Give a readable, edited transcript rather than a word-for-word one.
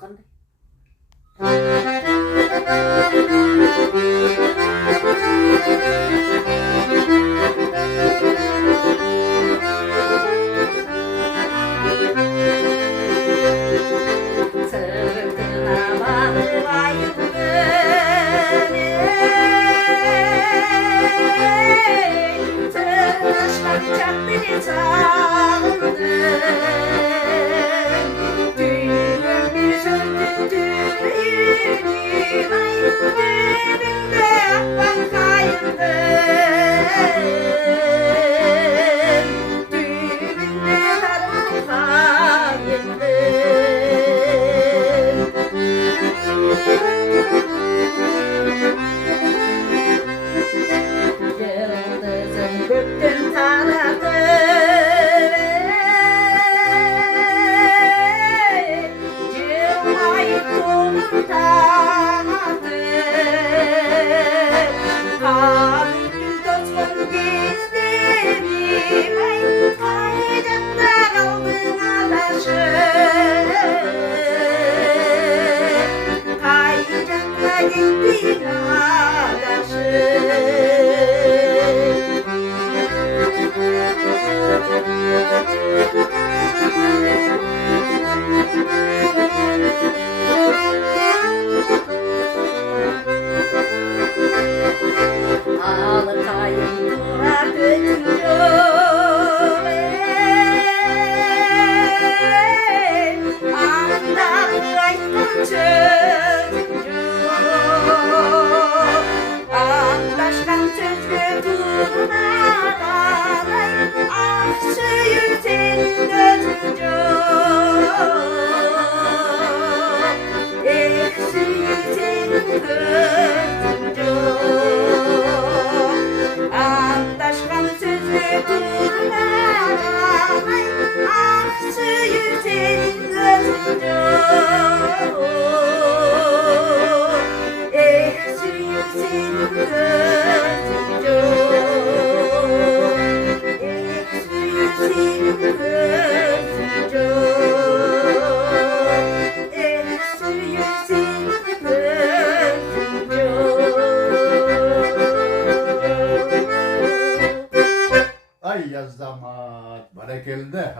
qanday? Sırtına bağlayayım beni, tırnaşlar çaktı çağırdım. Düğümü söndürdü yüreğim, dibinde akban kayındım. Düğümünde darman kayındım. Yıldızım gökten taradı, cıvayıp kolum taradı. Kalbim dostum gizlerim, kayacakta kaldın adaşım. Kayacakta gittin adaşım. Ağlatayım durar gözümde, anında bıraktım çözümce. Anlaşkan sözle durmadan, ah suyu senin gözünce. Suyu senin gözünce. Anlaşkan sözle durmadan, ah suyu senin gözünce. Suyu senin gözünce. Suyu senin gözünce. Suyu senin gözünce. Ay yazdamat, barakelde.